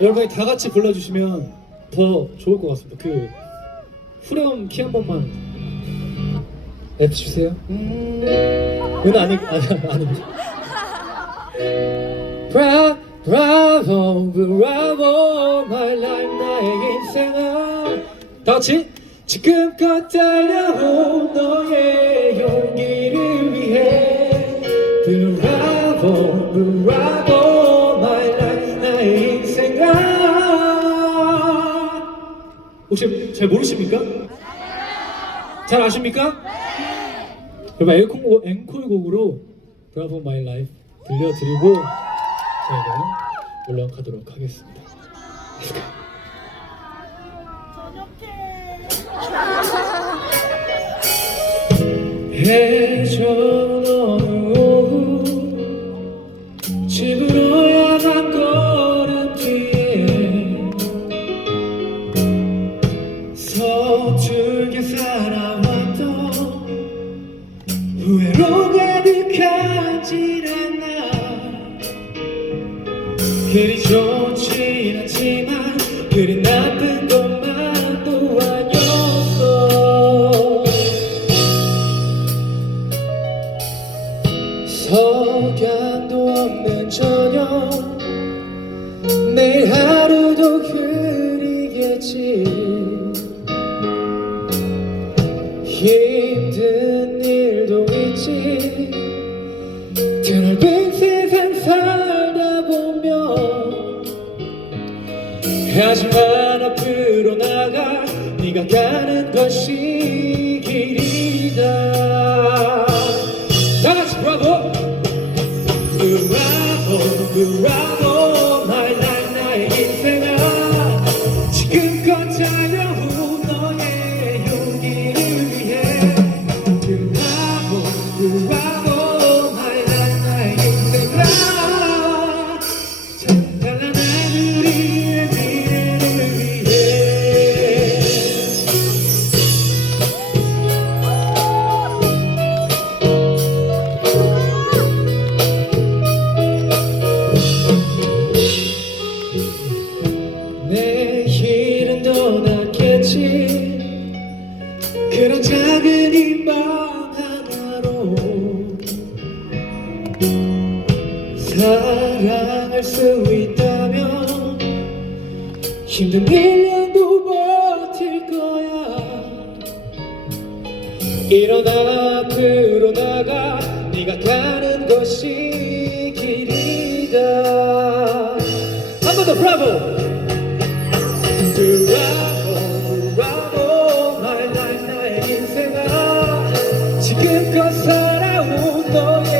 여러분이 다 같이 불러주시면 더 좋을 것 같습니다. 그 후렴 키 한 번만 앱 주세요. 음, 은 아니 아니 아닙니다. Bra, bravo, bravo, my life 나의 인생아. 다 같이 지금껏 달려온 너의 용기를 위해 Bravo, bravo, 혹시 잘 모르십니까? 잘 아십니까? 그럼 앵콜, 앵콜 곡으로 Bravo My Life 들려드리고 저희는 올라가도록 하겠습니다. 해전 어 그리 좋진 않지만 그리 나쁜 것만도 아니었어. 석양도 없는 저녁 내일 하루도 흐리겠지 하지만 앞으로 나가 네가 가는 것이 길이다. 다 같이 브라보 브라보 브라보 사랑할 수 있다면 힘든 1년도 버틸 거야. 일어나 앞으로 나가 네가 가는 것이 길이다. 한 번 더 브라보! 브라보 브라보 나의 인생아. 지금껏 살아온 너의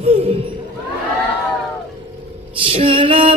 嗯好